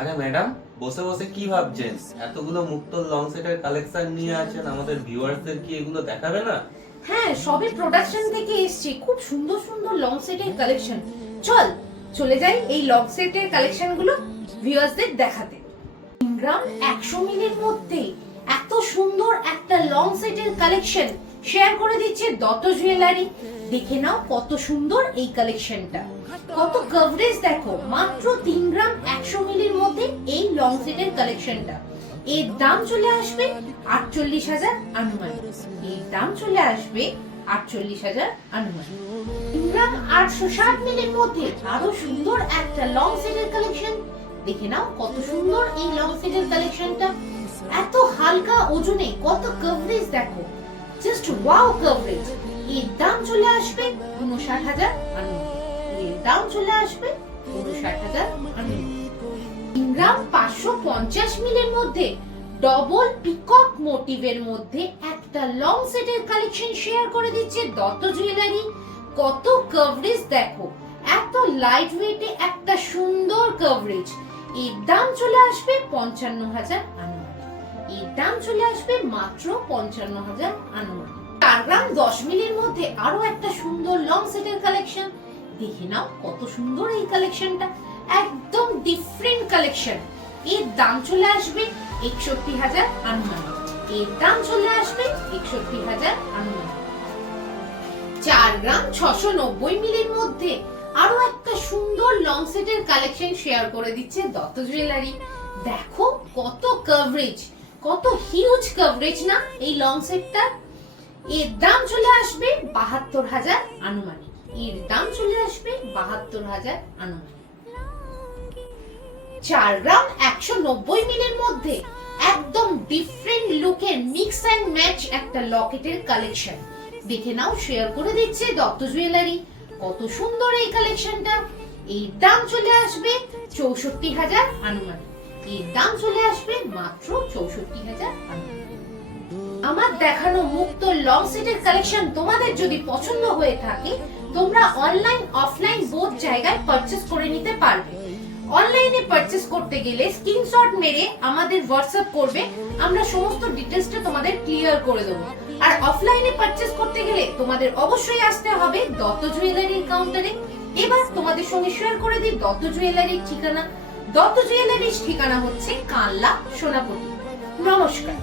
আরে ম্যাডাম, বসে বসে কি ভাবছেন? এতগুলো মুক্তোর লং সেটের কালেকশন নিয়ে আছেন, আমাদের ভিউয়ারদের কি এগুলো দেখাবে না? হ্যাঁ, সবে প্রোডাকশন থেকে এসেছে, খুব সুন্দর সুন্দর লং সেটের কালেকশন। চলে যাই এই লং সেটের কালেকশন গুলো ভিউয়ার্সদের দেখাতে। 3 গ্রাম 100 মিলির মধ্যে এত সুন্দর একটা লং সেটের কালেকশন শেয়ার করে দিচ্ছে দত্ত জুয়েলারি। দেখে নাও কত সুন্দর এই কালেকশনটা, কত কভারেজ দেখো। মাত্র 3 গ্রাম 100 মিলির মধ্যে এই লং সেটের কালেকশনটা। এর দাম চলে আসবে 48,000 আনুমানিক। এর দাম চলে আসবে 48,000 আনুমানিক। 3 গ্রাম 860 মিলির মধ্যে আরো সুন্দর একটা লং সেটের কালেকশন। দেখে নাও কত সুন্দর এই লং সেটের কালেকশনটা। এত হালকা ওজনে কত কভারেজ দেখো, জাস্ট ওয়াও কভারেজ। এর দাম চলে আসবে 59,000 আনুমানিক। এর দাম চলে আসবে 59,000 আনুমানিক। 3 গ্রাম 550 মিলির মধ্যে ডবল পিকক মোটিভের মধ্যে একটা লং সেটের কালেকশন শেয়ার করে দিচ্ছে দত্ত জুয়েলারি। কত কভারেজ দেখো, এত লাইট ওয়েটে একটা সুন্দর কভারেজ। এর দাম চলে আসবে 55,000 আনুমানিক। এর দাম চলে আসবে মাত্র 55,000 আনুমানিক। 4 গ্রাম 10 মিলির মধ্যে আরো একটা সুন্দর লং সেটের কালেকশন। দেখে নাও কত সুন্দর এই কালেকশনটা, একদম ডিফারেন্ট কালেকশন। এর দাম চলে আসবে 61,000 আনুমানিক। এর দাম চলে আসবে 61,000 আনুমানিক। 4 গ্রাম 690 মিলির মধ্যে আরো একটা সুন্দর লং সেটের কালেকশন শেয়ার করে দিচ্ছে দত্ত জুয়েলারি। দেখো কত কভারেজ, কত হিউজ কভারেজ না এই লং সেটটা। এর দাম চলে আসবে 72,000 আনুমানিক। এর দাম চলে আসবে 72,000 আনুমানিক। 4 গ্রাম 190 মিলির মধ্যে একদম ডিফারেন্ট লুকের মিক্স এন্ড ম্যাচ একটা লকেটের কালেকশন। দেখে নাও শেয়ার করে দিচ্ছে দত্ত জুয়েলারি। কত সুন্দর এই কালেকশনটা। এর দাম চলে আসবে 64,000 আনুমানিক। এর দাম চলে আসবে মাত্র 64,000 আনুমানিক। আমার দেখানো মুক্ত লং সেটের কালেকশন তোমাদের যদি পছন্দ হয়ে থাকে, তোমরা অনলাইন অফলাইন বোথ জায়গায় পারচেজ করে নিতে পারবে। অনলাইনে পারচেজ করতে গেলে স্ক্রিনশট মেরে আমাদের হোয়াটসঅ্যাপ করবে, আমরা সমস্ত ডিটেইলসটা তোমাদের ক্লিয়ার করে দেব। আর অফলাইনে পারচেজ করতে গেলে তোমাদের অবশ্যই আসতে হবে দত্ত জুয়েলারির কাউন্টারে। এবার তোমাদের সঙ্গে শেয়ার করে দিই দত্ত জুয়েলারির ঠিকানা। দত্ত জুয়েলারির ঠিকানা হচ্ছে কানলা, সোনাপট্টি। নমস্কার।